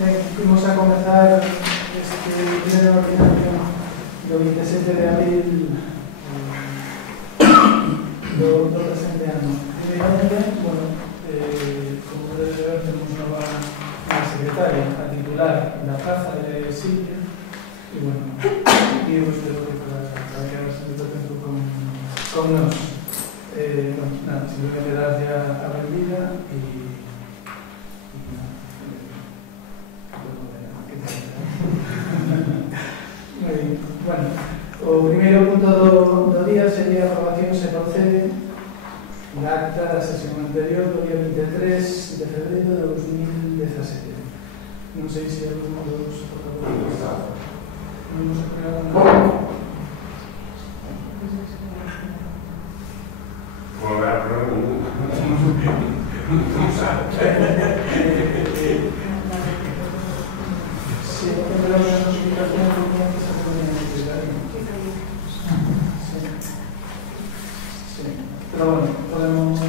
Vamos a comenzar este pleno ordinario do 27 de abril do presente ano. Primeiramente, como debe ver, temos nova secretaria, a titular da Praza de Silvia, e, eu espero que para quedar bastante tempo con nos. Nada, simplemente darlle a benvida e o primeiro punto do día sería a aprobación se procede da acta da sesión anterior do día 23 de febreiro de 2017. Non sei se algún dos portavoces non nos aprobaron nada. Volver a preguntar. Non sabe. Si, porque me dan las notificaciones que se pueden explicar. Sí. Pero bueno, podemos...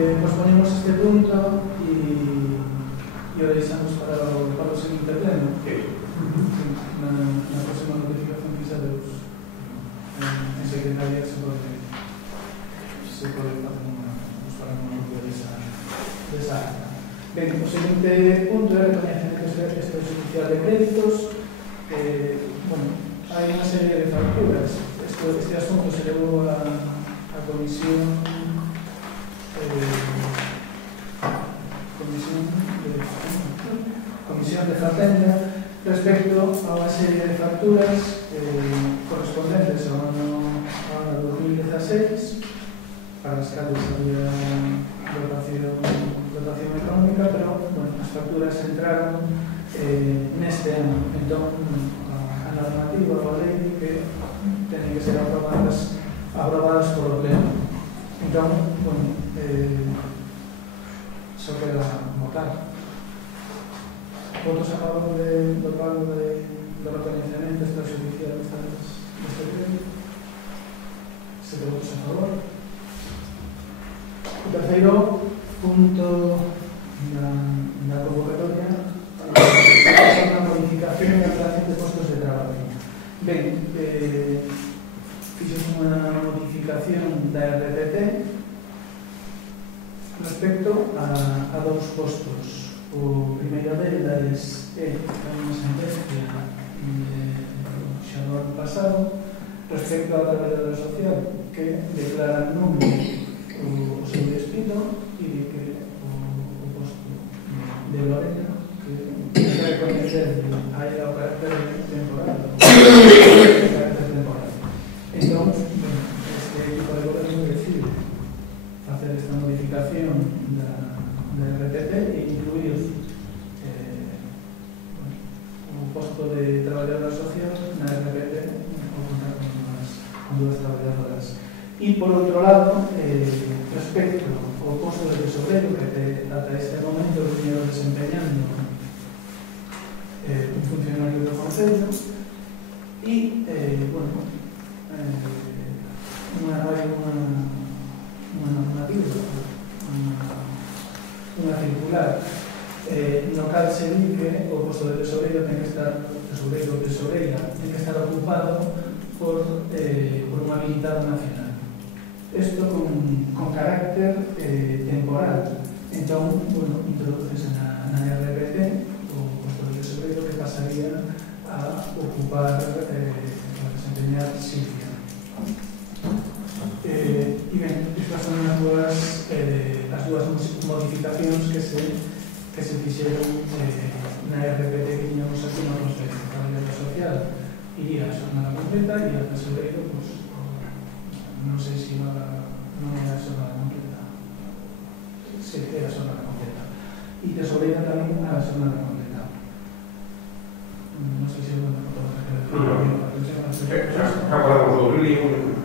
Nos ponemos este punto y ahora estamos para o seguinte pleno. Na próxima notificación que sabemos en secretaria se pode facer buscar unha copia desa acta. Ben, o seguinte punto é o recoñecemento extrajudicial de créditos. Hai unha serie de facturas. Este asunto se levou a comisión de Facenda respecto a unha serie de facturas correspondentes ao ano 2016 para as cales había dotación económica, pero as facturas entraron neste ano. Entón, a normativa ou a lei que teñen que ser aprobadas por o pleno. Entón, só queda votar. Votos a favor do pago do recoñecemento extrajudicial deste crédito? 7 votos a favor. O terceiro punto da convocatoria é unha modificación e ampliación de postos de traballo. Ben, fixemos unha modificación da RPT respecto a dous postos. O primeiro deles é unha sentencia xa do ano pasado respecto á traballadora social que declara nulo o seu despido e que o posto de Lorena que recoñecer a ela o carácter temporal. Entón, este equipo de goberno decide facer esta modificación da RTP e incluir o posto de traballadora social na RTP ou contar con dúas traballadoras. E, por outro lado, respecto ao posto de tesoreiro que ata este momento venido desempeñando un funcionario do Concello e, hai unha normativa, unha circular no cal se di que o posto de tesoreiro ten que estar tesoureira ten que estar ocupado por un habilitado nacional. Isto con carácter temporal. Entón, introduces na RPT o posto de tesoureiro que pasaría a ocupar a desempeñar Silvia. E ben, estas son as dúas modificacións que se fixeron na RPT que tiñamos aquí no Consello. A traballadora social iría a xornada completa e a tesoureiro, non sei se non é a xornada completa. Sí, é a xornada completa. E tesoureira tamén a xornada completa. Non sei se é unha foto que acabamos do lío.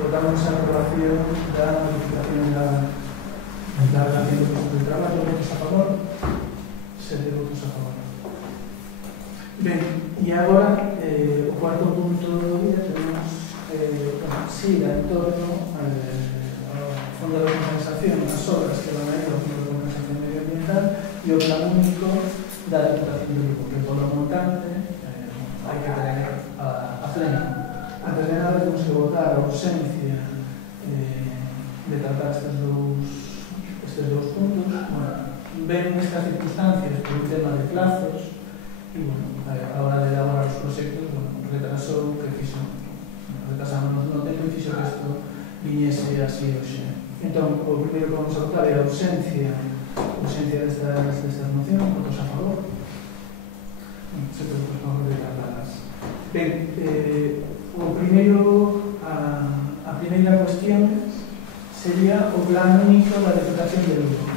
Votamos a aprobación da modificación da relación do posto de traballo. Votos a favor? Ben, e agora, o cuarto punto do día tenemos SIDA en torno ao Fondo de Compensación, as obras que van a ir ao Fondo de Compensación Medioambiental e o Plan Único da Deputación de Lugo, que polo montante hai que traer a pleno. Antes de nada, temos que votar a ausencia de tratar estes dous puntos. Bueno, ven estas circunstancias por un tema de plazos e, bueno, a hora de elaborar os proxectos, bueno, retrasou que fixo, retrasamos no tempo e fixo que isto viñese así hoxe. Entón, o primeiro que vamos a votar é a ausencia destas mocións, votos a favor. Se por favor de tratarlas. Ben, o primeiro, a primeira cuestión sería o Plan Único da Deputación de Lugo.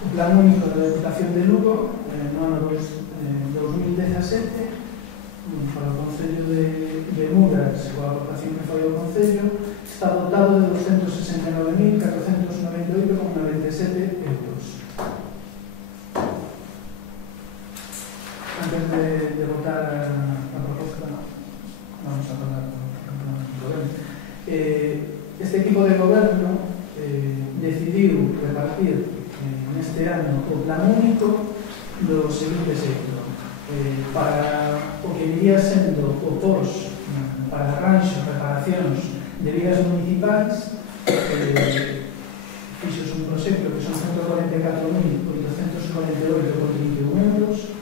O Plan Único da Deputación de Lugo, no ano 2017, para o Concello de Muras, coa aportación que foi ao Concello, está dotado de 269.498,97 euros. Antes de votar a proposta, vamos a falar do goberno. Este equipo de goberno decidiu repartir neste ano o Plan Único do seguinte xeito. Para o que iría sendo o POS para arranxos, reparacións de vías municipais, fixos un proxecto que son 144.848,31 euros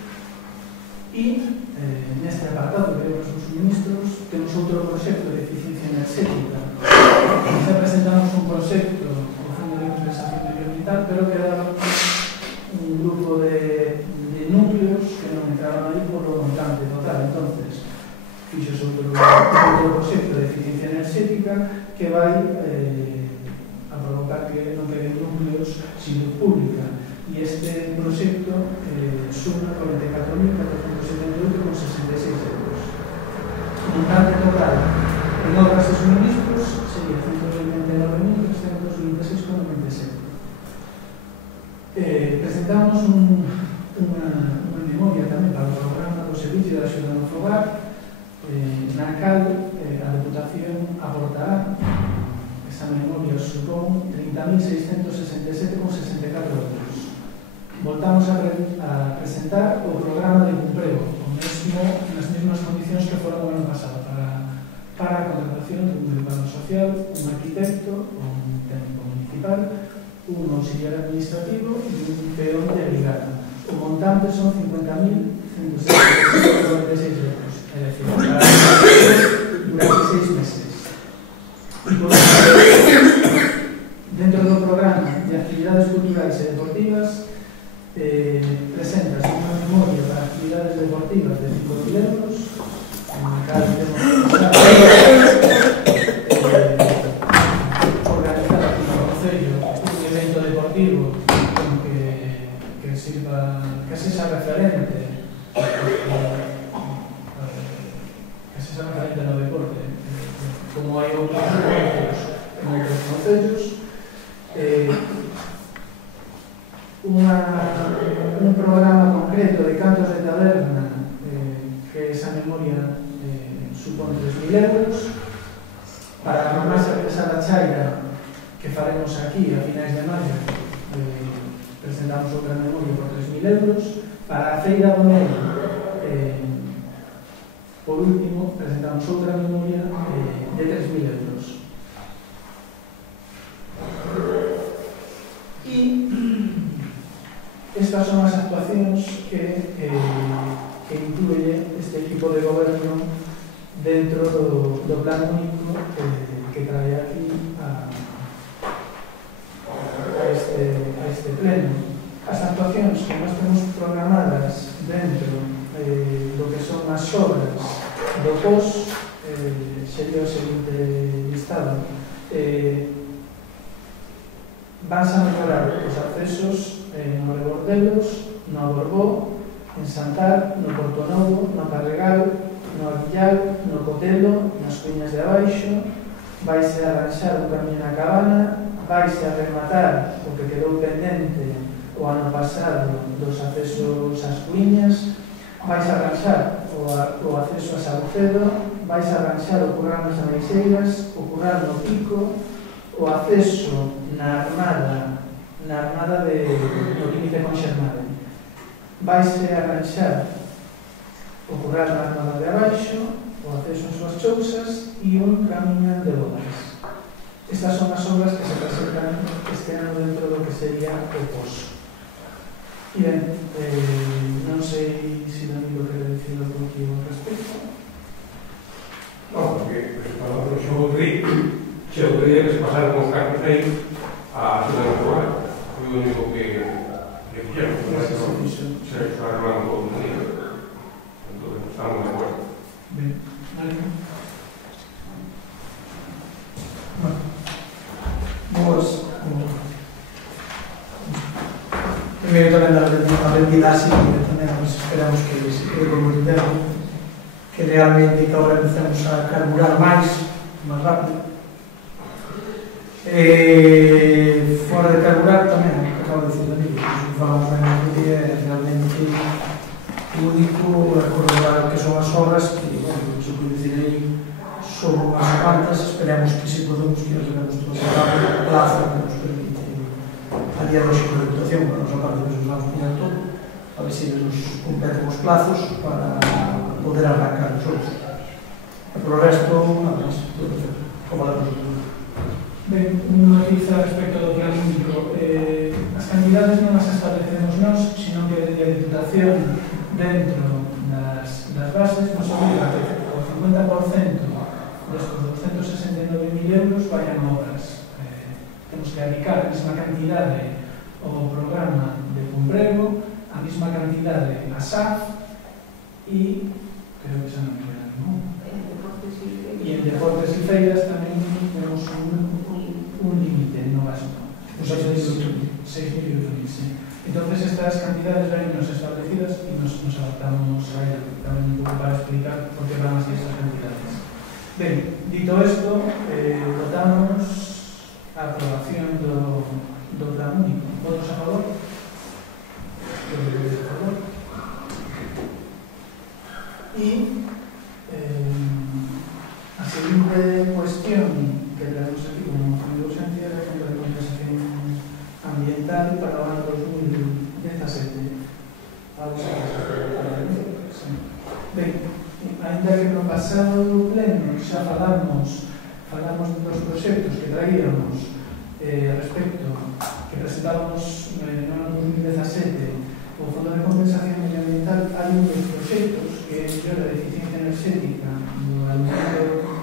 e neste apartado que vemos os suministros temos outro proxecto de eficiencia enerxética. Xa presentamos un proxecto ao Fondo de Compensación Medioambiental, pero quedaba un grupo de núcleos que non entraban aí por o montante total. Entonces, fixos outro proxecto de eficiencia enerxética que vai a provocar que non queden núcleos sin luz pública. E este proxecto suma 44.478,66 euros. O montante total en obras e suministros sería 129.326,97. Presentamos unha memoria tamén para o programa do Servicio de Axuda no Fogar, na cal a Deputación aportará esa memoria supón 30.667,64 euros. Voltamos a presentar o programa de emprego, nas mesmas condicións que foron o ano pasado, para a contratación de un delegado social, un arquitecto, un técnico municipal, un auxiliar administrativo e un peón de brigada. O montante son 50.176,46 euros, é dicir, durante 6 meses. E por dentro do programa de actividades culturais e deportivas presentas unha memoria para actividades deportivas de 5.000 euros, en la cal temos organizar aquí no Concello un evento deportivo que sirva, que sexa referente no deporte, como hai outros en outros concellos. Un programa concreto de cantos de taberna, que esa memoria supón 3.000 euros, para a farmacia Pesada Chaira, que faremos aquí a finais de maio, presentamos outra memoria por 3.000 euros, para a Feira do Mel, por último, presentamos outra memoria de 3.000 euros. E estas son as actuacións que incluye este equipo de goberno dentro do Plan Único que trae aquí a este pleno. As actuacións que nós temos programadas dentro do que son as obras do POS sería o seguinte listado. Vanse a mejorar os accesos no Rebordelos, no Aborbó, en Santar, no Porto Novo, no Carregal, no Aguillal, no Cotelo, nas Cuñas de Abaixo. Vaise a arranxar un camiño na Cabana, vaise a rematar o que quedou pendente o ano pasado dos accesos ás Cuñas, vais a arranxar o acceso a Saucedo, vais a arranxar o currar nas Ameixeiras, o currar no Pico, o acceso na armada do límite con Xermade. Vais a arranxar o currar na armada de abaixo, o acceso en súas chousas e un camiño de bodas. Estas son as obras que se presentan este ano dentro do que sería o pozo. E ben, non sei se Danilo quere dicir algo aquí ao respecto. No, porque para o xogo de se podría que se pasara con os carros aí a Ciudad de Portugal. Foi o único que fixeron. Se arreglaron todo o día. Entón, estamos de acuerdo. Ben, algo? Pues, primeiro tamén dar a benvida así, tamén esperamos que se quede como interno, que realmente que agora empecemos a carburar máis rápido. Fora de carburar tamén, que acabo de dicir Danilo, que falamos ben no día, realmente único recordar que son as obras que, bueno, se pode dicir aí, son unhas cuantas, esperemos que se podemos que as vemos todos a plaza que nos permite a día de hoxe con a Deputación, por a nosa parte nos vamos a mirar todo, a ver se nos completan os plazos para poder arrancar os outros. E por o resto, nada máis, todo perfecto. Como falamos nosotros. Ben, unha noticia respecto do plan único. As cantidades non as establecemos nós, sino que a Deputación dentro das bases nos obliga que o 50% destos 269.000 euros vayan a obras. Temos que dedicar a mesma cantidade ao programa de Cumprego, a mesma cantidade a SAF e creo que xa non me queda, non? E en deportes e feiras tamén temos un límite no gasto. 6.000 euros, sí. Entonces estas cantidades ven nos establecidas e nos adaptamos a ello tamén un pouco para explicar por que van así estas cantidades. Ben, dito isto, votamos a aprobación do plan único. Votos a favor? Votos a favor. E a seguinte cuestión que tenemos aquí como moción de urgencia é a de compensación ambiental para o ano 2017. Ben, ainda que no pasado pleno xa falamos dos proxectos que traíamos respecto que presentábamos no ano 2017 o Fondo de Compensación Medioambiental. Hai un dos proxectos que é mellora de eficiencia enerxética no alimento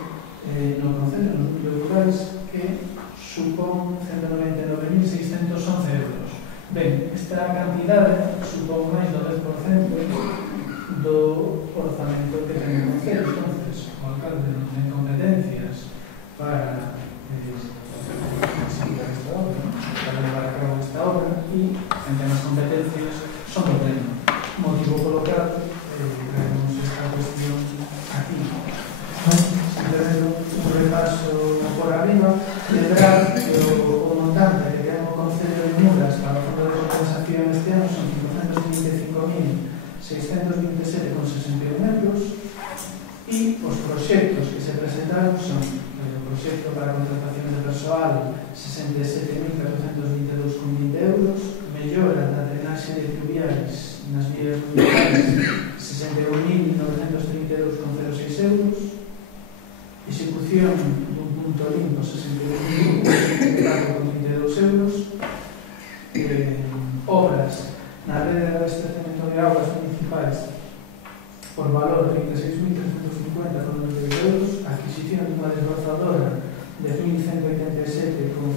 no concello, nos núcleos rurales, que supón 199.611 euros. Ben, esta cantidade supón máis do 10% do orzamento que ten o concello. Entonces, o alcalde non ten competencias para executar esta obra, para levar a cabo esta obra, e en temas competencias son do pleno. Motivo polo cal traemos esta cuestión aquí. Simplemente un repaso por arriba, lembrar que o montante que ten o Concello de Muras para o Fondo de Compensación este ano son 525.627,61 euros e os proxectos que se presentaron son o proxecto para a contratación de persoal 67.422,20 euros, mellora da drenaxe de fluviais nas vías municipais 61.930,06 euros, execución dun punto limpo 61.432 euros, obras na rede de abastecemento de augas municipais por valor de 36.350,92 euros, adquisición dunha desbrozadora de 1.187,53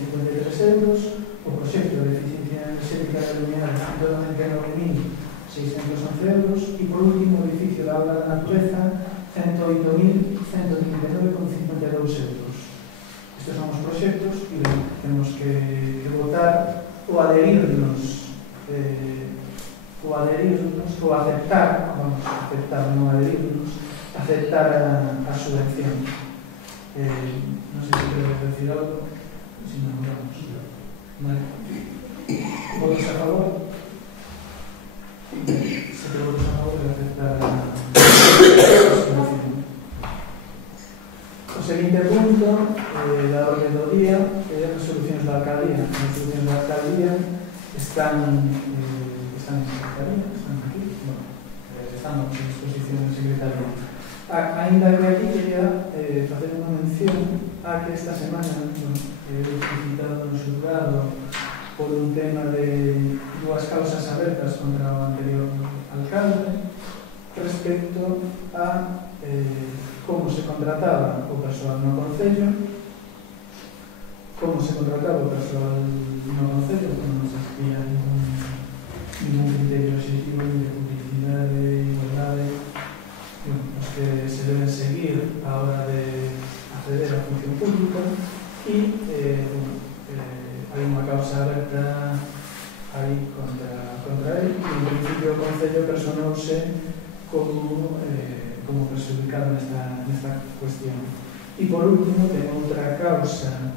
euros, o proxecto de eficiencia enerxética de luminar 199.611 euros e, por último, o edificio da Aula da Natureza 108.139,52 euros. Estes son os proxectos e temos que votar ou adherirnos ou aceptar, vamos a aceptar, non adherirnos, aceptar a subvención. Non sei se quero decir algo, se non vamos. Vale. Votos a favor? Se te votos a favor de aceptar están en secretaría, están aquí, bueno, están a disposición de secretaría. Ainda que aquí quería facer unha mención a que esta semana he visitado no xulgado por un tema de dúas causas abertas contra o anterior alcalde respecto a como se contrataba o persoal no concello, como se contrataba o persoal no concello, como non se seguía ningún criterio objetivo de publicidade, igualdade, os que se deben seguir a hora de acceder á función pública e hai unha causa aberta aí contra ele e en principio o Concello personouse como perxudicado nesta cuestión. E por último ten outra causa,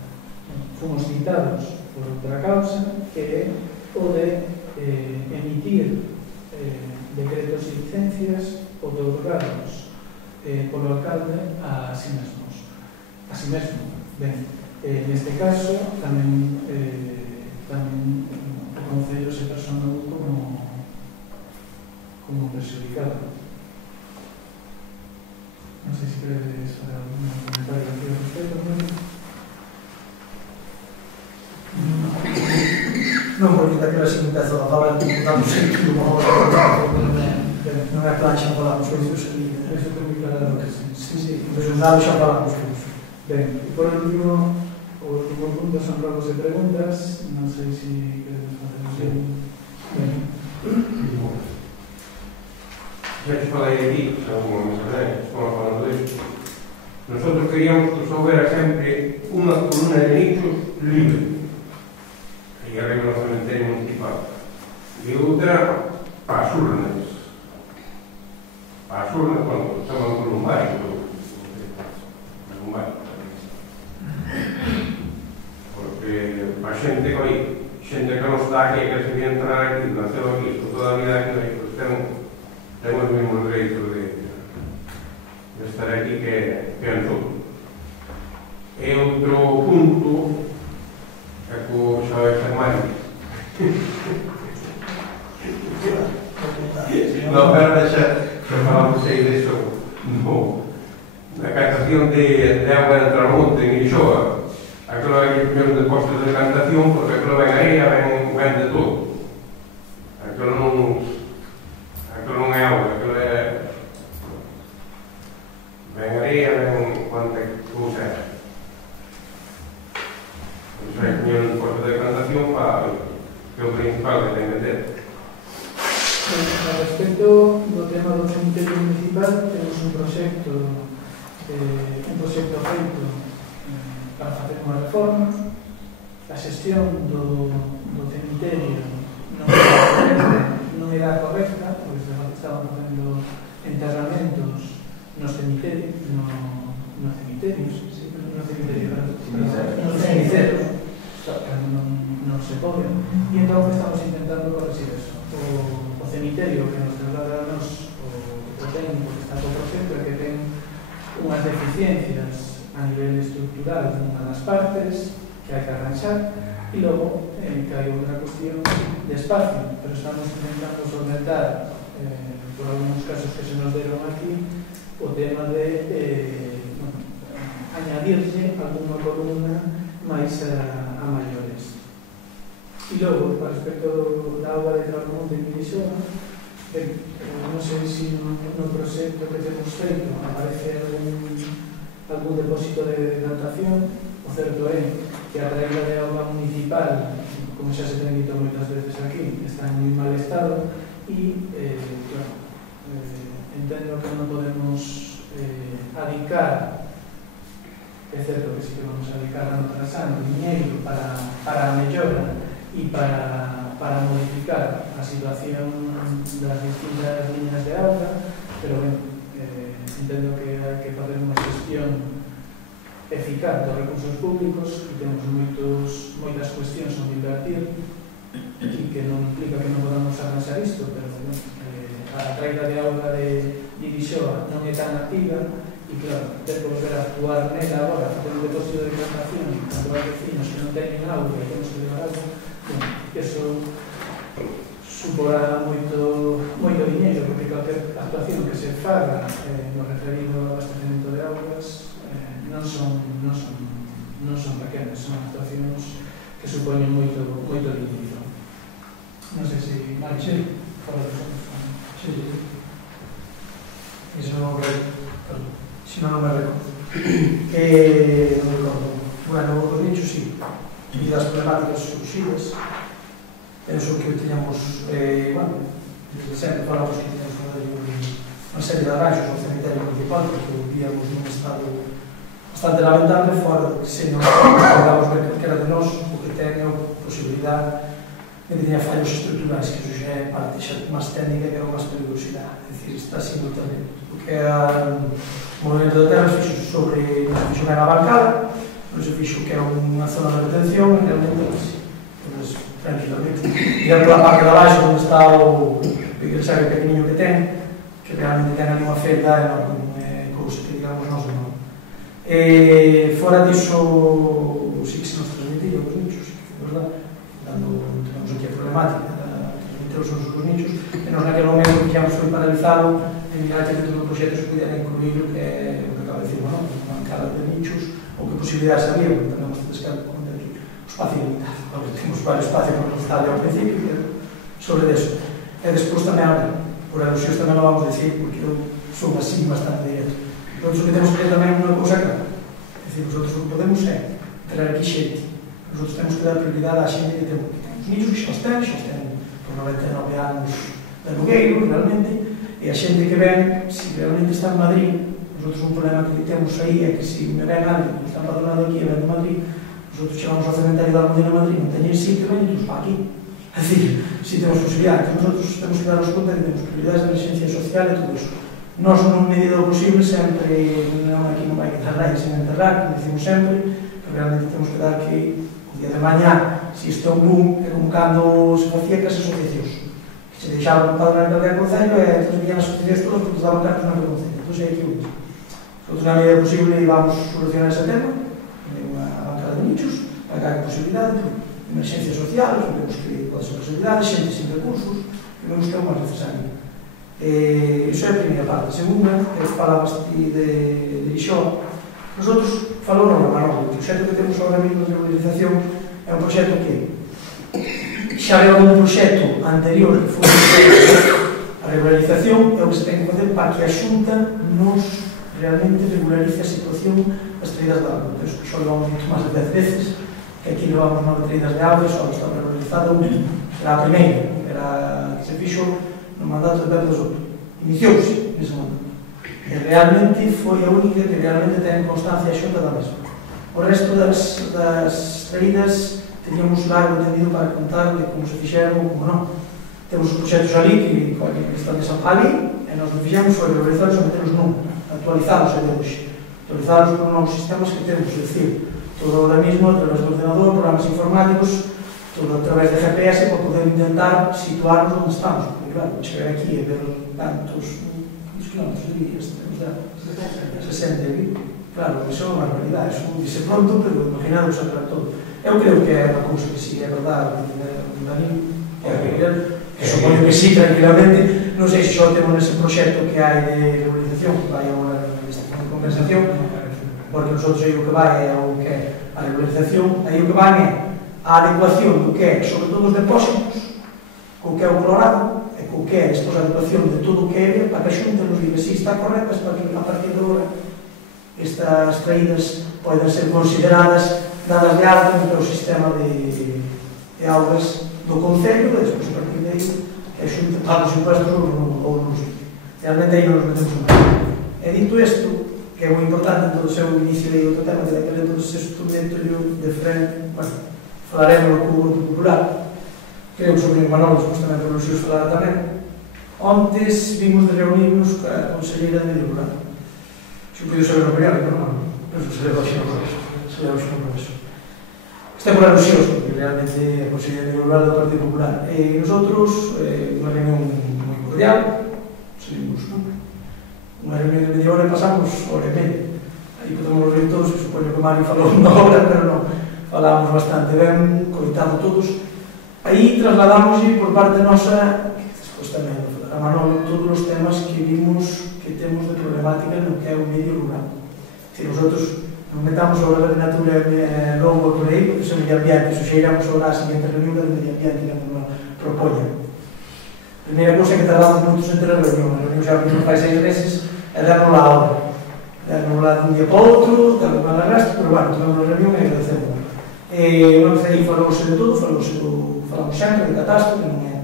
fomos citados por outra causa que é o de emitir decretos e licencias otorgados polo alcalde a si mesmo. Ben, neste caso tamén o Concello se personou como perxudicado. Non sei se queredes fazer algún comentario aquí ao respecto, Non, porque daquela se empezou a falar que damos sentido unha hora non é plan xa falamos sobre iso eso é moi claro que sí. Mas os dados xa falamos sobre iso. Ben, e por último o último punto son robos de preguntas, non sei se queredes facer así. Ben. Ya te falei aquí, como mensaje, estamos falando de isto. Nosotros queríamos que houbera sempre unha columna de nichos libre e arriba no cementerio municipal e outra para as urnas quando estaban no columbario porque a xente que non está aquí que se viene entrar aquí, naceu aquí, toda a vida aquí, pues ten os mesmos dereitos de estar aquí que en todo. E outro punto é que o xa vai ser máis. Non, pero deixa que falamos aí disso na captación de auga de Tramonte en Ixoa. Aquilo hai que poñer de postos de cantación porque aquilo ven aí e ven de todo. Aquilo non é auga, aquilo é ven areia, ven quanta cousa é. Entón hai que poñer un posto de cantación para que o principal que ten que ter. Al respecto do tema do cemiterio municipal, temos un proxecto feito para facer unha reforma. A xestión do cemiterio non era correcta, porque estaban facendo enterramentos nos cemiterios, non se pode, e entón estamos intentando corregir eso. O cemiterio que nos traslada a nos o técnico que está co proxecto é que ten unhas deficiencias a nivel estructural nunha das partes que hai que arranxar e logo que hai outra cuestión de espacio, pero estamos intentando solventar por algúns casos que se nos deron aquí o tema de añadirse alguna columna máis a maiores. E logo, para respecto da auga de Tramonte en Ixoa, non sei se no proxecto que temos feito aparece algún depósito de hidratación. O certo é que a traída de auga municipal, como xa se ten dito moitas veces aquí, está en moi mal estado e, claro, entendo que non podemos adicar, é certo que sí que vamos a adicar ano tras ano dinheiro para a mellora e para modificar a situación das distintas liñas de auga, pero ben, entendo que hai que fazer unha gestión eficaz dos recursos públicos e temos moitas cuestións onde invertir e que non implica que non podamos arranxar isto, pero a traída de auga de Ixoa non é tan activa e claro, ter que volver a actuar nela agora, facer un depósito de hidratación cando hai vecinos que non teñen auga e temos que levar auga, eso suporá moito diñeiro, porque calquer actuación que se faga no referido ao abastecemento de augas non son pequenas, son actuacións que supoñen moito diñeiro. Non sei se máis fora de fondo. Iso non me recordo. Non me recordo. Bueno, os nichos, sí. E das problemáticas surxidas, penso que teñamos, desde sempre falamos que teñamos unha serie de arranxos no cemiterio municipal, porque o víamos nun estado bastante lamentable, fora que se non podamos ver que era de nós, o que ten a posibilidade de que teña fallos estruturais, que iso xa é parte xa máis técnica e máis peligrosidade. É dicir, está simultáneo. O que é o movimento de terras fixo sobre ben a bancada, non se fixo que é unha zona de retención, e realmente así. Entón, tranquilamente, ir pola parte de abaixo, onde está o egresario pequeniño que ten, que realmente ten ali unha felda enorme, cousa que digamos nós non. Fora disso, sí que se nos transmitía os nichos, sí que é verdad, tenemos aquí a problemática de transmitir os nosos nichos, e nos naquele momento que íamos foi paralizado, en mirar que dentro do proxecto se pudiera incluir o que acaba de decir, unha bancada de nichos, ou que posibilidades había, porque tamén nos descarga con o espacio limitado. Temos varios espacios para estar ao principio, sobre eso. E despois tamén, por alusións tamén lo vamos a decir, porque eu son así bastante directo. Entón, o que temos que ter tamén unha cousa clara. É dicir, nosotros non podemos traer aquí xente. Nosotros temos que dar prioridade á xente que temos. Os niños que xa os ten por 99 anos de alugueiro, realmente, e a xente que ven, se realmente está en Madrid, nosotros un problema que temos aí é que se me ven alguén que está empadronado aquí e ven de Madrid, nosotros chegamos ao cementerio da Almudena de Madrid, non teñen sitio, venimos para aquí. É dicir, si temos posibilidades, nosotros temos que darnos conta que temos prioridades de emergencia social e todo iso. Nós, non medida do posible, sempre, aquí non vai quedar nadie sin enterrar, como dicimos sempre, pero realmente temos que dar que o día de mañá, se isto é un boom, é como cando se facía que as asociacións, que se deixaban padronar en calquer concello e transmitían as asociacións todas porque daban cartos na concello. Entón, é aquí o mismo. Nosotros, na medida posible, vamos solucionar ese tema, unha bancada de nichos, para que haga posibilidade, emerxencia social, vemos que pode ser posibilidade, xente sin recursos, e vemos que é o máis necesario. Iso é a primeira parte. A segunda, que falabas de Lixó, nosotros falamos no Manolo, o proxecto que temos agora mesmo de regularización é un proxecto que xa veo un proxecto anterior que foi a regularización, é o que se ten que facer para que a Xunta nos realmente regularice a situación das traídas de auga. Entón, xa lo vamos dito máis de 10 veces, que aquí levamos 9 traídas de auga, só está regularizada unha, era a primeira, era que se fixo no mandato de Pedro Soto. Iniciouse nese mandato. E realmente foi a única que realmente ten constancia a Xunta da mesma. O resto das traídas teníamos largo entendido para contar de como se fixeron ou como non. Temos os proxectos ali que están de San Pali, e nós o que fixemos foi regularizarlos e meterlos nun, actualizados de hoxe. Actualizados por novos sistemas que temos, é dicir, todo ahora mismo a través do ordenador, programas informáticos, todo a través de GPS para poder intentar situarnos onde estamos. Porque, claro, chegar aquí e ver tantos kilómetros de vías, temos de 60 de claro, iso é unha realidade, iso dice pronto, pero imaginaros sacar todo. Eu creo que é unha cousa que si é verdade, Dani, que supoño que si, tranquilamente, non sei se só temos nese proxecto que hai de regularización, que vai a unha compensación, porque nosotros aí o que vai é o que é a regularización, aí o que vai é a adecuación do que é, sobre todo os depósitos, co que é o clorado, e co que é despois a adecuación de todo o que é, para que a Xunta nos diga se está correcta, para que a partir de agora estas traídas poden ser consideradas dadas de alta no sistema de augas do Concello, e despois a partir de aí que a Xunta paga os impuestos ou non. Realmente aí non nos metemos máis. E dito isto, que é moi importante en todo o seu inicio de outro tema, que daquele todo ese instrumento de frente, bueno, falaremos co Grupo Popular, creo que sobre o Manolo, justamente por os seus falar tamén. Ontes vimos de reunirnos ca Conselleira de Medio Rural. Se puido saber no periódico, non? Pero se leva xe no proceso. Está por alusións, porque realmente a Conselleira de Medio Rural do Partido Popular. E nosotros, unha reunión moi cordial, salimos, unha reunión de media hora e pasamos hora e media. Aí podemos reunir todos, que supoño que Mario falou unha hora, pero non, falábamos bastante ben, coitado todos, Aí trasladamos por parte nosa, que despois tamén a Manolo, todos os temas que vimos que temos de problemática no que é o medio rural. Se nosotros non metamos a obra de natura longo por aí, porque se o medio ambiente, se xeiramos a seguinte reunión do medio ambiente que nos propoña. A primeira cousa que tardamos moitos en ter a reunión xa vimos fai 6 meses, é darnos a hora. Darnos lá dun día para outro, darnos a resto, pero bueno, tivemos a reunión e agradecemos. Unha vez aí falouse de todo, falamos sempre de catastro, que non é...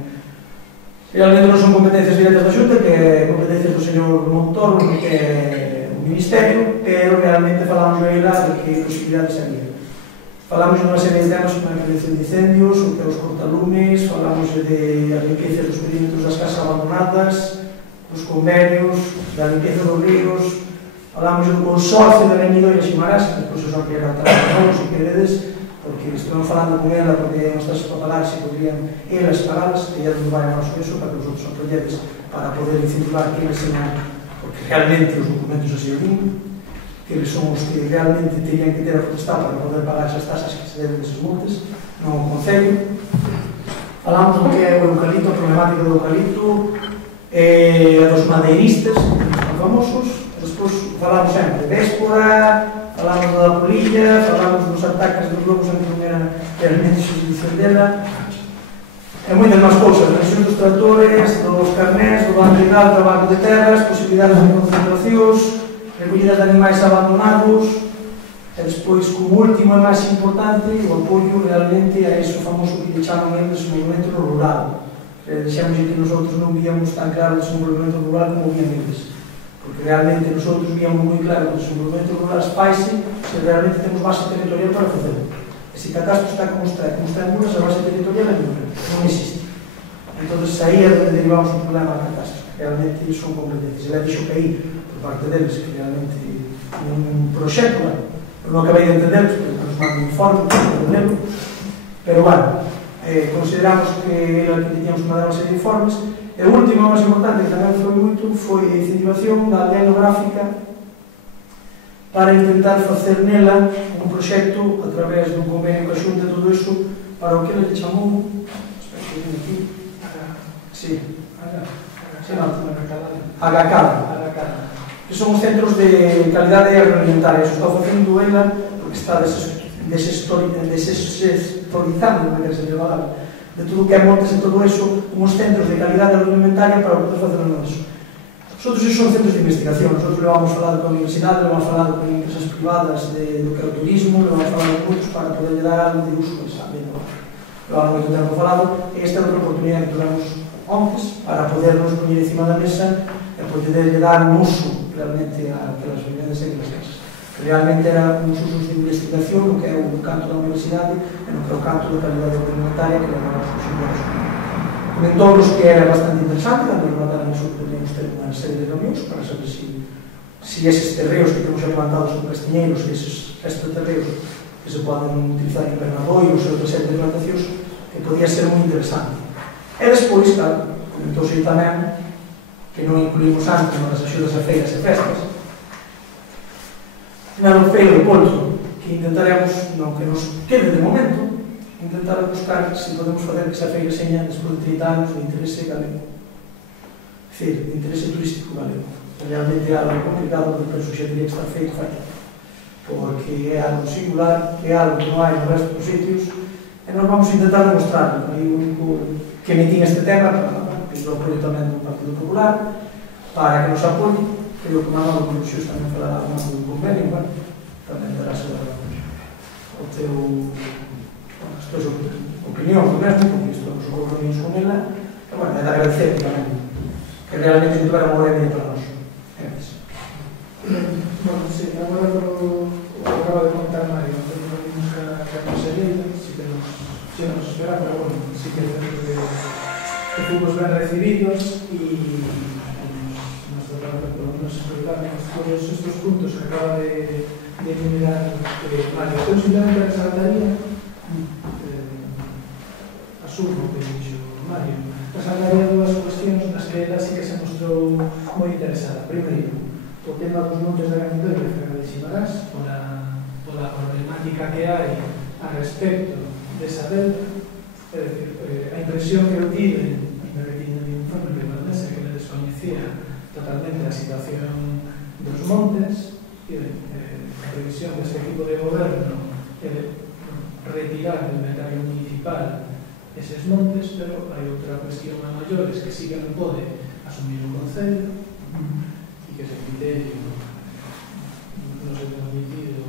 Realmente non son competencias directas da Xunta, que é competencias do señor Montoro, que é o Ministerio, pero realmente falamos de lá de que posibilidades había. Falamos de unha serie de temas como a prevención de incendios, o que é os cortalumes, falamos de a limpieza dos perímetros das casas abandonadas, os convenios, da limpieza dos ríos, falamos do consorcio de Reñido e Ximarás, que depois os ampliará outra vez, se queredes, porque estamos falando con ela, porque non estás para pagar, se podrían elas pagadas, e ela non vai a noso eso, para que os outros ampliares, para poder incentivar que eles sean, porque realmente os documentos así o din, que eles son os que realmente terían que ter a protestar para poder pagar esas tasas que se deben deses montes, non o Concello. Falamos do que é o eucalipto, a problemática do eucalipto, a dos madeiristas, que son famosos, despois falamos sempre de Véspora, falamos da polilla, falamos dos ataques dos lobos en que non era realmente xurisdicción dela, e moitas máis cousas, a revisión dos tratores, dos carnés, do banco legal, traballo de terras, posibilidades de concentracións, recollidas de animais abandonados, e despois, como último e máis importante, o apoio realmente a eso famoso que lle chaman eles o movimento rural. Dixemos que nosotros non víamos tan claro o desenvolvemento rural como vían eles. Porque realmente nosotros víamos moi claro que o desenvolvemento rural faise se realmente temos base territorial para facelo. E se catastro está como está en Muras, a base territorial é nula, non existe. Entón, aí é onde derivamos o problema da catastro. Realmente son competencias. Ele dixo que aí, por parte deles, que realmente un proxecto, non acabei de entender, porque nos manda un informe, pero bueno, consideramos que teníamos que mandar unha serie de informes. E o último, máis importante, que tamén foi moito, foi a incentivación da aldea etnográfica para intentar facer nela un proxecto a través dun convenio que xunta todo iso para o que ele chamou, espera que viene aquí, Agacada, que son os centros de calidade agroalimentaria. Iso está facendo ela porque está desesetorizando, non é que se lle va de tudo que é montes e todo eso, uns centros de calidade agroalimentaria para poder facer o noso. Nosotros son centros de investigación, nosotros levamos falado con a universidade, levamos falado con empresas privadas do que é o turismo, levamos falado con outros para poder dar algo de uso a esa vida. Levamos moito tempo falado, e esta é outra oportunidade que tuvemos antes para podernos poñer encima da mesa e poder dar un uso realmente a aquelas viviendas e aquelas casas. Realmente eran uns usos de investigación no que é o canto da universidade e no que é o canto da calidade agroalimentaria que levamos os señores. Comentou-nos que era bastante interesante, cando nos mandaron iso podíamos ter unha serie de reunións para saber se eses terreos que temos levantados con castiñeiros e estes terreos que se poden utilizar en invernadoiros e outra serie de plantacións que podía ser moi interesante. E despois, claro, comentouse tamén que non incluímos antes nas axudas a feiras e festas, na feira do Porto, que intentaremos, non que nos quede de momento, intentar buscar se podemos fazer que esa feira seña despois de 30 anos de interese galego. É dicir, de interese turístico galego. Realmente é algo complicado, porque penso que xa diría que está feito, porque é algo singular, é algo que non hai no resto dos sitios, e nós vamos intentar demostrarlo. Aí o único que me tiña este tema, que o apoio tamén do Partido Popular, para que nos apoie, creo que Manolo con Xus tamén falará do convenio, tamén darás o teu as tuas opinións do mesmo, porque estamos os compromisos con ela, e bueno, é de agradecer tamén que realmente tuveran unha hora e media para nós. Gracias. Bueno, sí, agora o que acaba de contar Mario, que vimos que a conselleira, si que nos espera, pero bueno, sí que fomos ben recibidos e nos explicaron todos estos puntos que acaba de enumerar Mario. Eu simplemente resaltaría asumo que dixo Mario, resaltaría dúas cuestións nas que ela sí que se mostrou moi interesada. Primeiro, o tema dos montes de Gañidoi e Ferro de Ximarás, pola problemática que hai a respecto desa delta, é dicir, impresión que eu tive repetindo o informe que parece que le descoñecía totalmente a situación dos montes e a previsión deste equipo de goberno é de retirar do inventario municipal eses montes, pero hai outra cuestión a maiores que sí que non pode asumir un concello e que ese criterio non se transmitido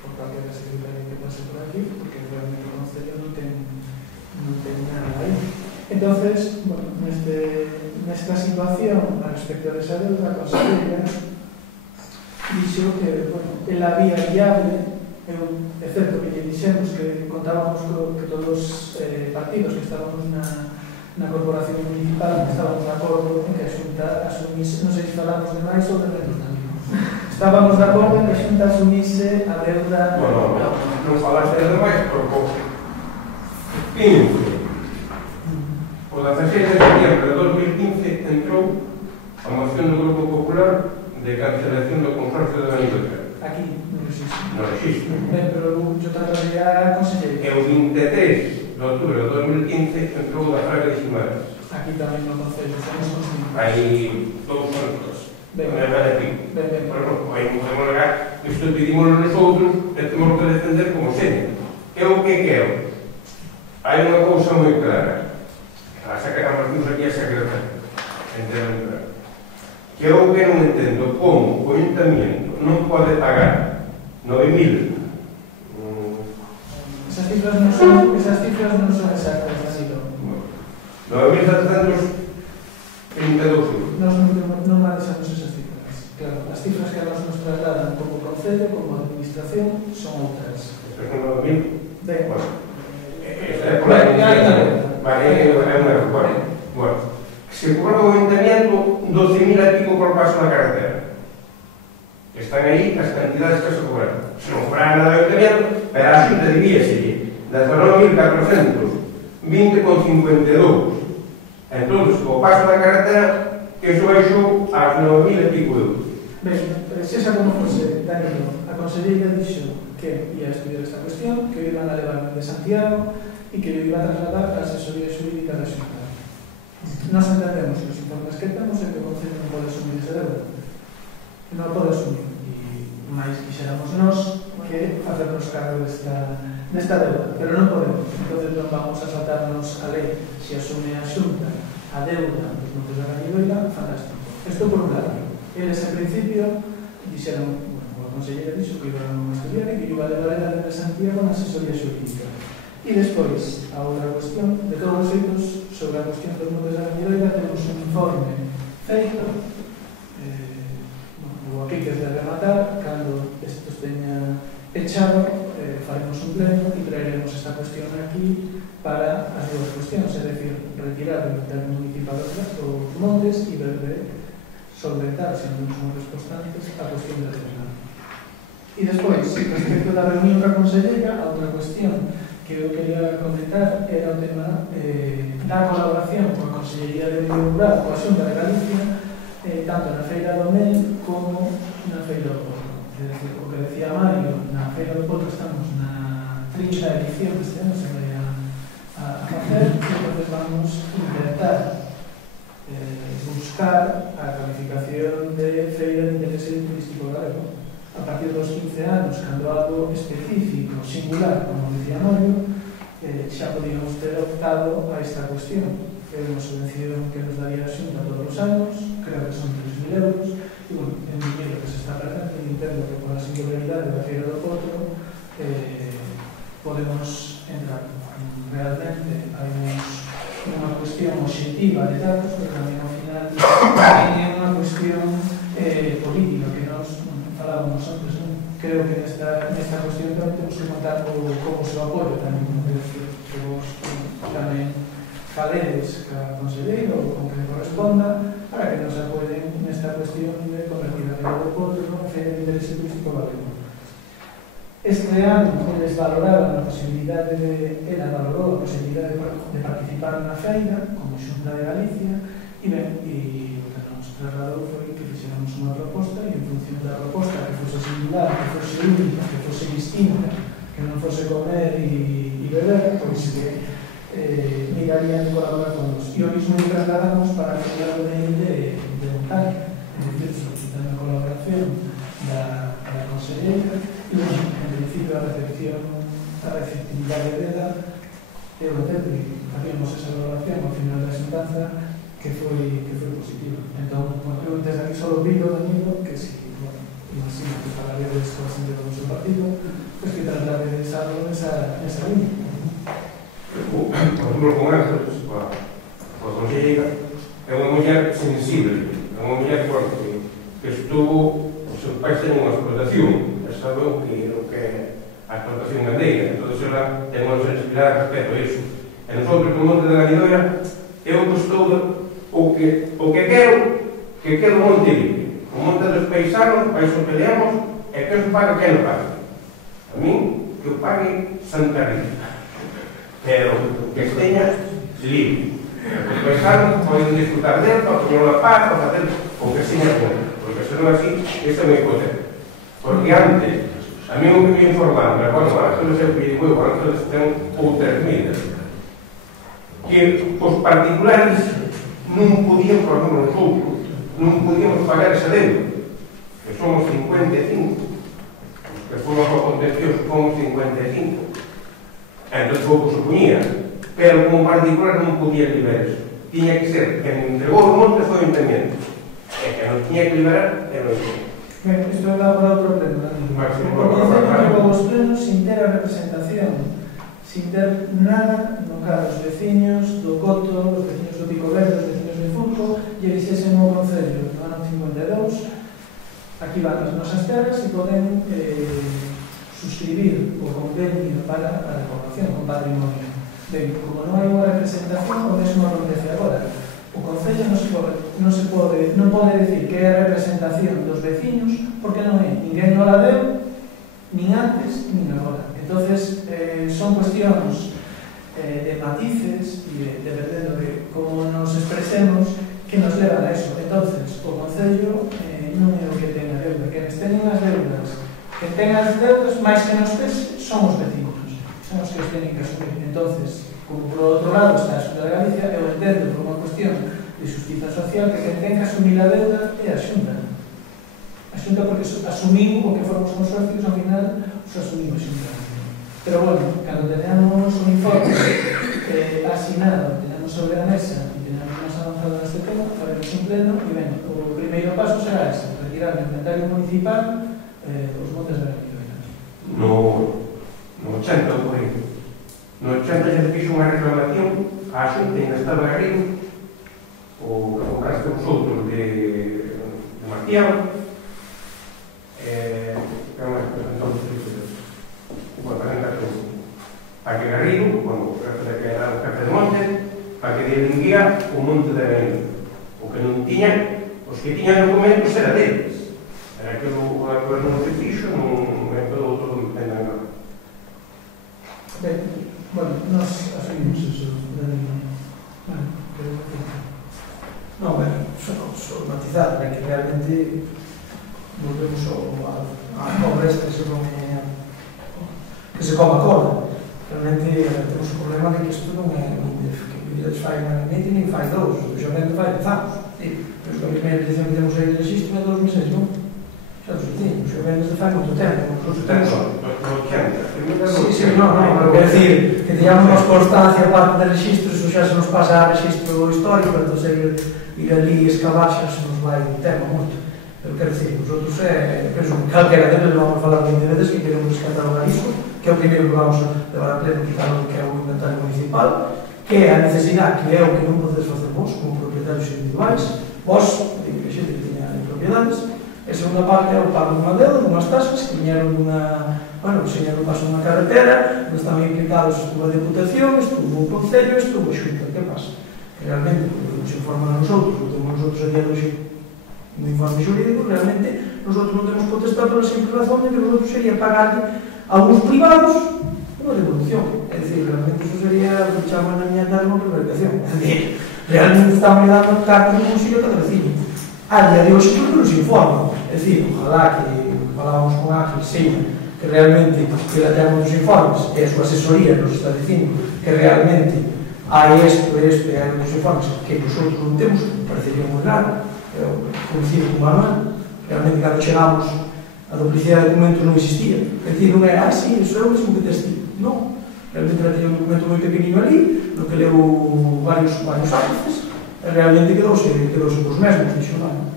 por calquera secretario que pase por aquí, porque realmente o concello non ten nada aí. Entonces, bueno, nesta situación, a respecto de esa deuda, a conselleira dixo que, bueno, ela vía viable. É certo que lle dixemos que contábamos que todos os partidos que estábamos na corporación municipal estábamos de acordo en que a Xunta asumisse, non sei se falamos de máis ou de menos tamén. Estábamos de acordo en que a Xunta asumisse a deuda... Non falaste de máis, pero 15. O 16 de septiembre de 2015 entrou a moción do Grupo Popular de cancelación do consorcio de Benito. Aquí, no registro. No registro. Pero yo trataría a conselleira. E o 23 de outubro de 2015 entrou da Fraga de Ximares. Aquí tamén no concello, somos conscientes. Hai 2 anos. Ben, Pero non, hai un podemos negar, isto pedimos nosotros e temos que defender como sempre. Que é o que quero? Hai unha cousa moi clara. A sacar aquí a secretaria. Entendo claro. Que é o que non entendo como o Ayuntamiento non pode pagar 9.000. Esas cifras non son exactas, Danilo. 9.732 euros. Non manexamos esas cifras. Claro, as cifras que a nos trasladan como concello, como administración, son outras. Estos son 9.000. Ben, É por aí. Vale, é un erro. Bueno, se cobra o Ayuntamiento 12.000 e pico por paso na carretera. Están aí as cantidades que se cobran. Se non cobran nada do Ayuntamiento, pero a Xunta debíaselle 19.420,52. Entón, o paso da carretera, que iso baixou ás 9.000 e pico euros. ben, se xa como fose, Danilo, a conselleira dixo que ia estudiar esta cuestión, que iban a levar de Santiago e que iba a trasladar a asesoría xurídica da Xunta. Nos entendemos que os informes que temos é que o concello non pode asumir esa deuda. Non pode asumir. E máis quixéramos nós que facernos cargo desta deuda, pero non podemos. Entón non vamos a saltarnos a lei. Se asume a Xunta a deuda dos montes da Gañidoira, fantástico. Isto por un lado. Eles, en principio, dixeron, bueno, a conselleira dixo que iban a estudiar e que iba a levar a de Santiago na asesoría xurídica. E despois, a outra cuestión, de todos os feitos, sobre a cuestión dos montes da Gañidoira, temos un informe feito, o aquí que es de rematar, cando estos teña echado, faremos un pleno e traeremos esta cuestión aquí para as dúas cuestións, é dicir, retirar do inventario municipal os montes e ver de solventar, se non son respostantes, a cuestión da deuda. E despois, respecto da reunión ca conselleira, a outra cuestión que eu quería comentar era o tema da colaboración coa Consellería de Medio Rural, coa Xunta de Galicia, tanto na Feira do Mel como na Feira do Potro. É dicir, o que decía Mario, na Feira do Potro estamos na 30 edición que este ano se vai a facer, e entonces vamos intentar buscar a calificación de Feira de Interese Turístico Galego. A partir dos 15 anos, cando algo específico, singular, como decía Mario, xa podíamos ter optado a esta cuestión. É unha subvención que nos daría a Xunta todos os anos, creo que son 3.000 euros, e, bueno, en dinero que se está perdendo, e entendo que por a singularidade da Feira do Potro podemos entrar. Realmente hai unha cuestión obxectiva de datos, pero tamén ao final é unha cuestión política que nos falábamos antes, non? Creo que nesta cuestión tamén temos que contar como o seu apoio tamén, que vos tamén faledes ca conselleiro ou con que corresponda para que nos apoien nesta cuestión de convertir a Feira do Potro en feira de interese turístico galego. Este ano eles valoraban a posibilidade ela valorou a posibilidade de participar na feira como Xunta de Galicia e o que nos trasladou foi que fixéramos unha proposta e en función da proposta que fose singular, que fose única, que fose distinta, que non fose comer e beber, pois que mirarían de colaborar con nos. E o mismo que trasladamos para crear o DNI de montaña, es decir, solicitando a colaboración da conselleira e, bueno, en principio a receptividade dela, eu entendo que facíamos esa valoración ao final da xuntanza que foi positiva. Entón, eu desde aquí só pido, Danilo, que si, bueno, imagino que falaríades coa xente do noso partido, pois que traslades algo nesa línea. Por exemplo, con Ángeles, a conselleira, é unha muller sensible, é unha muller que estuvo, os seus pais teñen unha explotación, e sabe o que é a explotación gandeira, entón ela ten unha sensibilidade respecto a iso. E nosotros, no Monte da Ganidoira, eu estou o que quero Monte libre. O Monte dos Paisanos, para iso peleamos, e que os paga quen o paga. A min, que o pague Santa Rita. Pero que esteña libre. Os paisanos poden disfrutar dentro, para poñer unha paz, para facer o que esteña con. Porque se non así, ese é o meu poder. Porque antes, a mí o que me informaron, pero bueno, Ángeles é o que digo, Ángeles ten outras medidas, que os particulares non podían, por exemplo, nosotros, non podíamos pagar esa deuda, que somos 55, os que fomos ao contencioso somos 55. Entón, pouco supoñía, pero como particular non podía liberar eso. Tiña que ser, quen entregou o monte foi o ayuntamiento, e que non tiña que liberar era o ayuntamiento. Ben, isto é para outro pleno. O Concello levou os plenos sin ter a representación, sin ter nada no caso os veciños do Coto, os veciños do Pico Verde, os veciños de Fulco, e elixesen o Concello no ano 52. Aquí van as nosas terras e poden suscribir o convenio para a reclamación con patrimonio. Ben, como non hai unha representación, o mesmo acontece agora. O Concello non pode decir que é a representación dos veciños porque non é. Ninguén non la deu, nin antes, nin agora. Entonces, son cuestións de matices e dependendo de como nos expresemos que nos levan a eso. Entonces, o Concello non é o que ten a deuda. Quenes teñen as deudas, que ten as deudas máis que nos tes, son os vecinos. Son os que os teñen que asumir. Entonces, como por outro lado está a Xunta de Galicia, eu entendo por unha cuestión de justiza social que quen ten que asumir a deuda é a Xunta. A Xunta porque asumimos o que formos consorcios, ao final os asumimos a Xunta. Pero bueno, cando tenemos un informe asinado, tenemos sobre a mesa e tenemos máis avanzado neste tema, faremos un pleno e ben, o primeiro paso será ese, retirar no inventario municipal os montes da Ganidoira. No 80 ocorreu. No 80 xa se fixo unha reclamación á Xunta en Estado de Garrido, o que compraste vosotros de Martial, que é unha representante para que Garrido, cuando era o jefe de monte, para que delinguía o monte de Garrido. O que non tiña, os que tiñan documentos era deles. Era que o acordo non se fixo, non é todo outro que ten agora. Ben, bueno, nos asumimos eso. Non, só matizar, que realmente volvemos a cobra esta que se coma cola. Realmente temos o problema de que isto non é que Vidas fai un anamete nem fai dous, o xamento fai 10 anos. Pero a primeira edición que temos aí de registro é 2006, non? Xa os dicen, o xamento fai moito tempo. Sí, non, quer decir, que teñamos constancia parte de registros, o xa se nos pasa a registro histórico, entón ir ali e escavar xa se nos vai un tema moito. Pero quero dicir, nosotros penso que calquera deles vamos a falar 20 veces que queremos descatalogar iso, que é o primeiro que vamos a levar a pleno, que é o inventario municipal, que é a necesidade, que é o que non podedes facer vos como propietarios individuais, vos, que xente que teña propiedades. A segunda parte é o pago dunha deuda, dunhas tasas que viñeron dunha, bueno, se viñeron paso dunha carretera, onde estaban implicados, estuvo a Deputación, estuvo o Concello, estuvo a Xunta. Que pasa? Que realmente, porque nos informan a nosotros, o temos nosotros a día de hoxe no informe xurídico, realmente nosotros non temos potestade por a simple razón de que nosotros sería pagarle a uns privados unha devolución. É dicir, realmente eso sería o que chaman na miña terra unha prevaricación. É dicir, realmente estamos dando cartas de bolsillo a cada vecino. A día de hoxe porque nos informan. É dicir, ojalá que falábamos con Ángel, sim, que realmente que la temos nos informes e a súa asesoría nos está dicindo que realmente hai isto, hai outros informes que nosotros non temos, parecería moi raro, coincido con Manuel, realmente cando chegamos a duplicidade de documentos non existía, é dicir, non é así, iso é o mesmo que tes ti, non, realmente era un documento moi pequeniño ali, no que leu varios ápices, e realmente quedouse cos mesmos, dixo, non?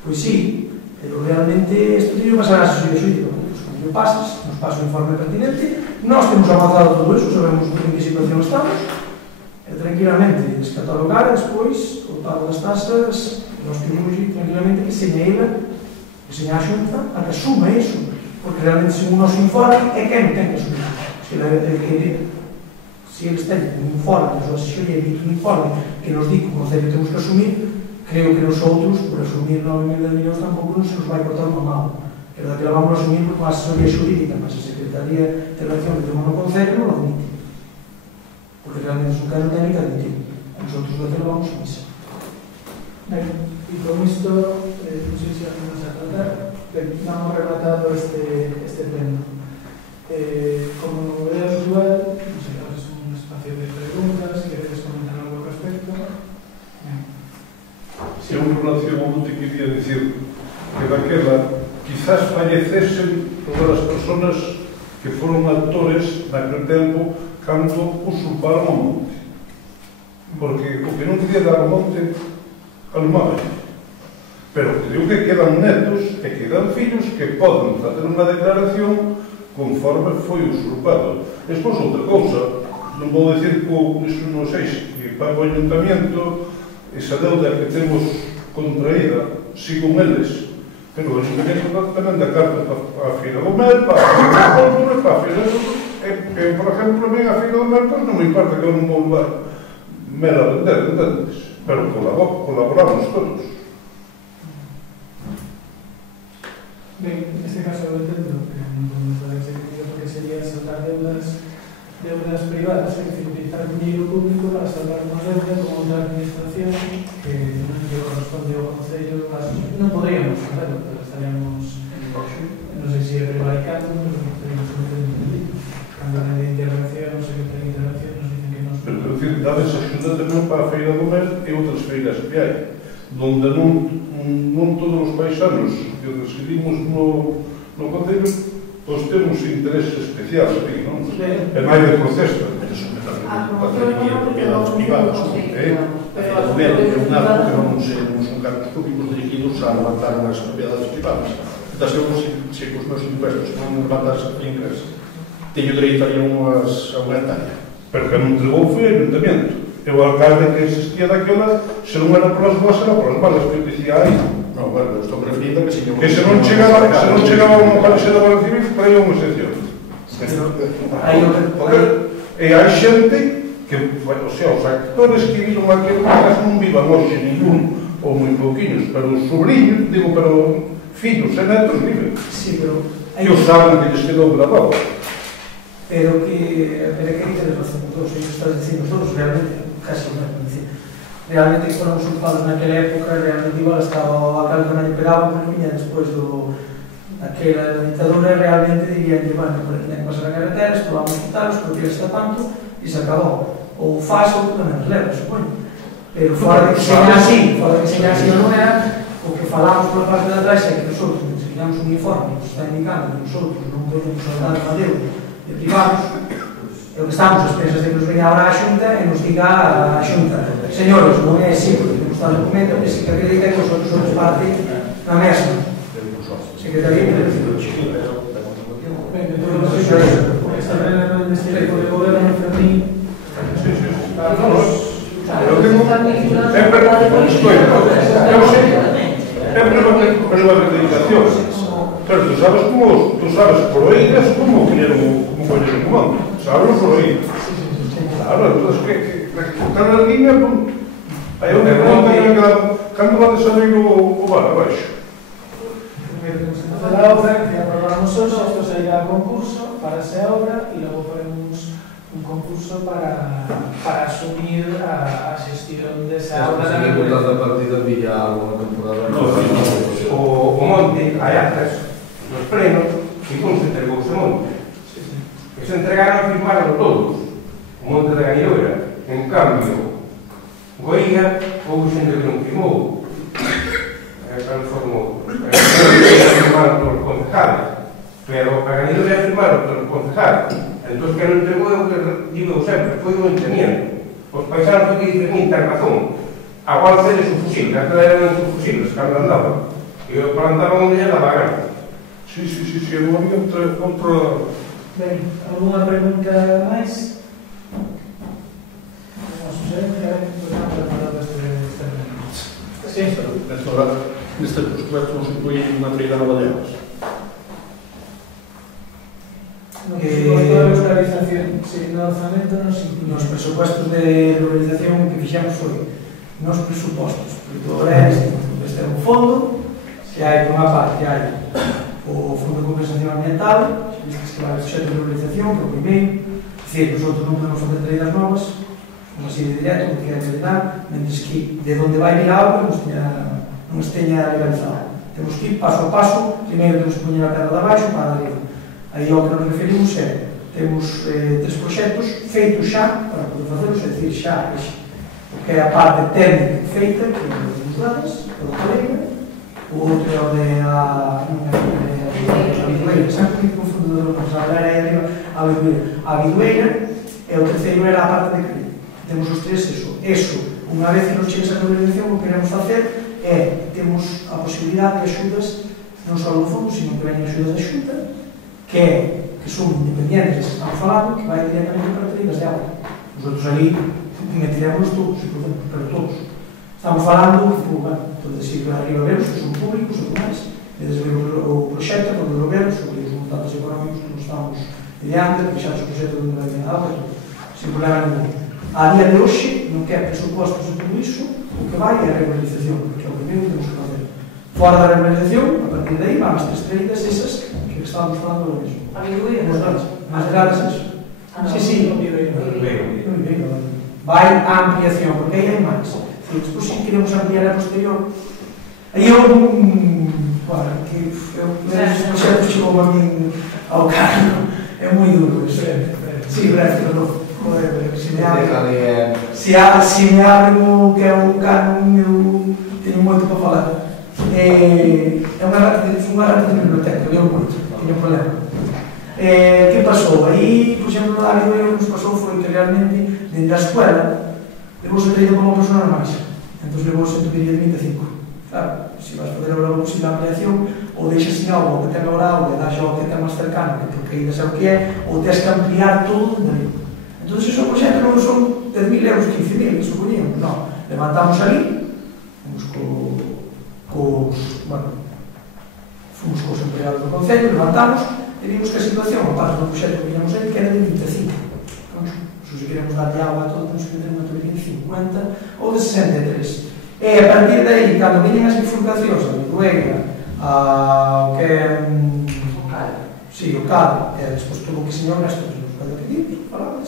Pois sí, pero realmente isto tiño que pasar a asesoría xurídica, cando me pasas, nos pasa o informe pertinente, nós temos avanzado todo iso, sabemos en que situación estamos, e tranquilamente descatalogar despois o pago das tasas, nós temos tranquilamente que señala a xunta a que asuma iso, porque realmente según o noso informe é quen ten que asumir. Se eles teñen un informe, a súa asesoría emite un informe que nos di que o Concello temos que asumir, creo que nosotros, por asumir 9.000 millóns, tampouco non se nos vai cortar unha mão. Que é que la vamos a asumir con a asesoría xurídica, mas a Secretaría de Relación que temos no Concello non lo admite. Porque realmente es un caso técnico admitido. Nosotros lo vamos a misa. Ben, e con isto, non sei se vamos a tratar, damos rematado este pleno. Como é habitual, non sei, ahora es un espacio de preguntas, si queredes comentar algo al respecto. Se en relación ao que quería dicir que daquela quizás fallecesen todas as personas que foron actores naquele tempo cando usurparon o monte, porque o que non quería dar o monte calmaba, pero creo que quedan netos e quedan fillos que poden facer unha declaración conforme foi usurpado. Despois outra cousa, non vou dicir que iso non sei que paga o ayuntamiento esa deuda que temos contraída, si con eles, pero o ayuntamiento tamén da carta para a Feira do Mel, para a Cultura, para a Feira do Mel, que, por exemplo, ven a Feira do Mel, pois non me importa que eu non vou levar mel a vender, entendes? Pero colaboramos todos. Ben, neste caso eu entendo que non podemos fazer ese criterio porque sería saltar deudas privadas, é dicir, utilizar dinheiro público para salvar unha deuda con outra administración que non lle corresponde ao Concello. Non poderíamos facerlo, pero estaríamos, non sei se é prevaricando, pero estaríamos entendido. Cando a intervención, o secretario de intervención nos dicen que nos... Pero, é dicir, dades axuda tamén para a Feira do Mel e outras feiras que hai, donde non todos os paisanos que residimos no Concello pois temos interés especial aquí, non? É máis de proceso. Pero son propiedades privadas, o goberno é un arco que non son cargos públicos dirigidos a levantar unhas propiedades privadas. Entón, se os meus impuestos non levantar fincas, teño dereito a unha hectárea. Pero que non entregou foi o ayuntamiento. E o alcalde que existía daquela, se non era polas boas, era polas malas, que dicía aí. Non, bueno, estou referindo que que se non chegaba unha palxe da Guardia Civil, traía unha excepción. E hai xente que, o sea, os actores que viron aquel caso non vivan hoxe ningún, ou moi pouquinhos, pero os sobrinhos, digo, pero fillos e netos viven. Sí, pero... E os saben que lles quedou grabado. Pero que dices razón, todos ellos estás dicindo, todos realmente, casi non é dicir. Realmente que foron usurpados naquela época, realmente igual estaba o alcalde que non lle pegaban, porque viña despois daquela ditadura, realmente dirían que, bueno, por aquí ten que pasar a carretera, esto vamos a quitar, os propios está tanto, e se acabou. Ou faz ou tamén releva, supoño. Pero fora de que seña así, non era, o que falamos pola parte de atrás é que nosotros, se fixamos un informe que está indicando que nosotros non podemos soltar a deuda de privados, é o que estamos a expensas de que nos venha ahora a Xunta e nos diga a Xunta: señores, non é así, porque temos tal documento, e se que acredita que nosotros somos parte na mesma Secretaría de Relación. Ben, de todos os xeitos, esta reunión deste tipo de goberno en Fermín, Eu tengo prevaricación, pero tú sabes por oídas como colleron o monte, sabes por oídas. Claro, entón que cortar a línea, aí onde cando va a salir o bar abaixo. la obra que aprobamos hoxe, isto se irá a concurso para esa obra e logo faremos un concurso para asumir a xestión desa obra. Se me botar da partida villa algo na temporada. O monte, hai actas, nos plenos, e como se entregou ese monte. Que se entregaron a firmaron todos. O monte da Gañeira. En cambio, houve xente que non firmou, transformou. Firmaron pelos concejales, pero a Gañadora firmaron pelos concejales. Entón, que non entregou é o que digo sempre, foi o entendimiento. Os paisanos que dicen ten razón. Agora cedes o fusil, aquela eran os fusiles, cando andaban. E os plantaban onde lle daba gana. Sí, non había outro... Ben, alguna pregunta máis? Vamos a ver, podemos preparar este momento. Sí, Neste presupuesto non se inclui unha traída nova de aulas. No presupuesto de regularización, sí, no orzamento non se incluye. Nos presupuestos de regularización que fixamos foi nos presupostos, porque agora é un fondo que hai por unha parte hai o Fondo de Compensación Ambiental, vistes que vai o proxecto de regularización, que é o primeiro, dicir, nosotros non podemos facer traídas novas, non así de directo, porque é verdade, mentres que de onde vai vir a auga non esteña legalizado. Temos que ir paso a paso, primeiro temos que poñer a terra de abaixo para arriba. Aí ao que nos referimos é, temos 3 proxectos feitos xa, para poder facerlos, é dicir, xa, o que é a parte técnica feita, que é o dos lados, o da colega, o outro é o de a bidueira, sempre me confundo, a bidueira, e o terceiro era a parte de crédito. Temos os 3, eso, unha vez que nos chegue esa regularización, o que queremos facer é, temos a posibilidade de axudas, non só do fondo, sino que veñen axudas da Xunta, que son independientes, que estamos falando, que vai directamente para traídas de auga. Nosotros ali metiremos todos, pero todos. Estamos falando, entonces, si arriba vemos que son públicos, ou máis, e desde o proxecto, quando lo vemos, sobre os montantes económicos que nos estamos mediante, que xa os proxectos de unha de auga, sin problema nenhum. A día de hoxe, non quer presupostos de todo iso, o que vai é a regularización, porque é o primeiro que temos que facer. Fora da regularización, a partir de aí, van as 3 traídas esas que estábamos falando agora mesmo. A bidueira? Más grandes eso. Sí, vai a ampliación, porque aí hai máis. Despois, se queremos ampliar a posterior, aí eu, bueno, que os proxectos chegou a mí ao cargo, é moi duro eso. Sí, breve, pero se me abre o que é o cargo, eu teño moito para falar. É unha rata de biblioteca, eu moito, teño problema. Que pasou? Aí, por exemplo, na área do que nos pasou foi que realmente, dentro da escuela, levouse traído como persona máis. Entón, levouse en tubería de 25. Claro, se vas fazer agora unha posible ampliación, ou deixas sin auga, ou que ten agora auga, e das ao que ten máis cercano, que porque aí xa o que é, ou tens que ampliar todo dentro ali. Entón, iso, por exemplo, non son 10.000 euros, 15.000, que supoñíamos, non. Levantamos ali, fomos cos empregados do Concello, levantamos, e vimos que a situación, a parte do proxecto que viñamos aí, que era de 25. Se queremos darle agua a todo, temos que ter unha tubería de 50 ou de 63. E a partir de aí, cando viñen as bifurcacións, a bidueira, o que é o cado, e despois todo o que señor Néstor nos pode pedir, falamos,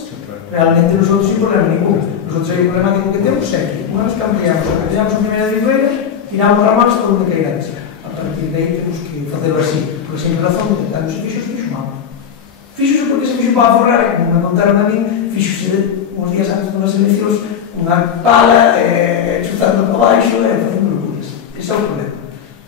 realmente nosotros sin problema ningún. Nosotros aí o problemático que temos é que unha vez que ampliamos a primeira bidueira, tiramos ramas por onde cairá de ser. A partir de aí temos que facelo así, por sempre razón de tentar, non se fixo mal. Fixo porque se fixo para forrar, e como me contaron a min, fixo uns días antes das eleccións, unha pala, chutando para baixo, e facendo locuras. Ese é o problema.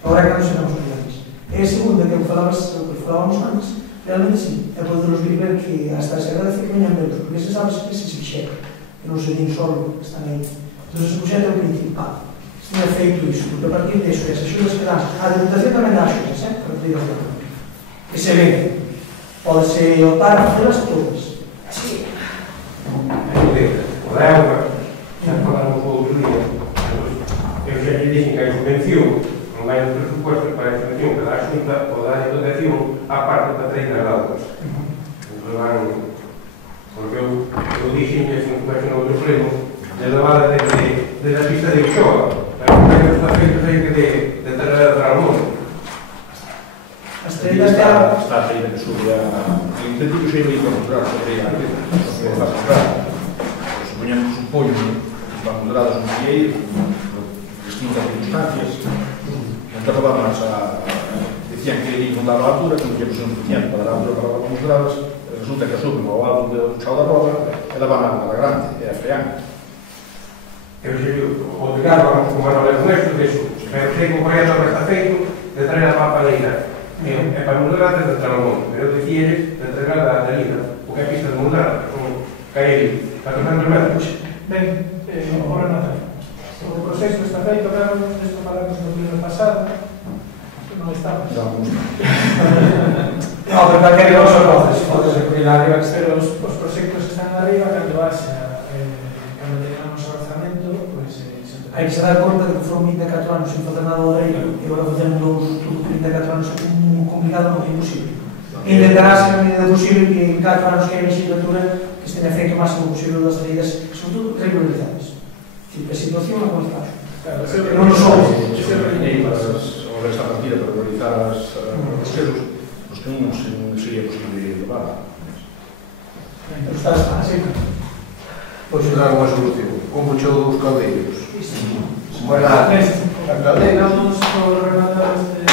Agora é cando seramos problemas. E a segunda, que falábamos antes, realmente sí, é poderlos ver que hasta se agradece que veñan dentro, porque se sabe que se fixera, que non se din solo que están aí. Entón, ese proxecto é o principal. Se non é feito iso, porque a partir de iso, as axudas que dan, a deputación tamén dá axudas, para pedir as deputación. Que se ven. Pode-se optar a facelas todas. Sí. O da auga, xa falamos o outro día, eu xa lle dixen que a subvención non vai no presupuesto para a subvención que dá a Xunta ou dá a dotación á parte da traída de augas. Entón van, porque eu dixen que se non comexe no outro primo, de levada desde a pista de Ixoa, pero que está feito aí que de terra de Ramón. As traídas de auga. Está a traída que sube a... O incentivo xa iba a encontrar, a traída de auga. Supoñamos un pollo que van moderados no fieiro, distintas circunstancias. Entón, vamos a... Decían que iban dar a altura, que non tínhamos suficiente para dar a altura para as moderadas, resulta que suben ao alto do chao da roda, e la van a la grande, e a frean. Eu xe, o obrigar, vamos con Manuel con esto, de eso, pero sei que o proxecto que está feito, de traer a papeleira. É para mudar antes de entrar ao monte, pero eu dicía de entregar da lida, porque é pista de mudar, como caer 400 metros. Ben, o Renato, o proceso está feito, claro, isto falamos no pleno pasado, non estamos. No, pero para que os conoces, podes recollir arriba, Pero os proxectos que están arriba, cando haxa, cando tengamos o orzamento, pois hai que se dar conta de que foron 24 anos sin facer nada do rei e agora facemos 34 anos complicado, non é imposible. Intentarás na medida posible que en 4 anos que hai legislatura que se tenha feito o máximo posible das medidas, sobre todo regularizadas. A situación é como está. Non nos somos. Ahora esta partida para valorizar os celos, os que non sería posible levar. Estás así. Pois dar unha solución. Como chou dos caldeiros. Bueno, A caldeira. Vamos por rematar este...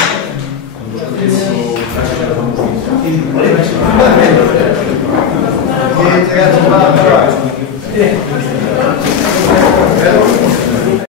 Que chegaste para a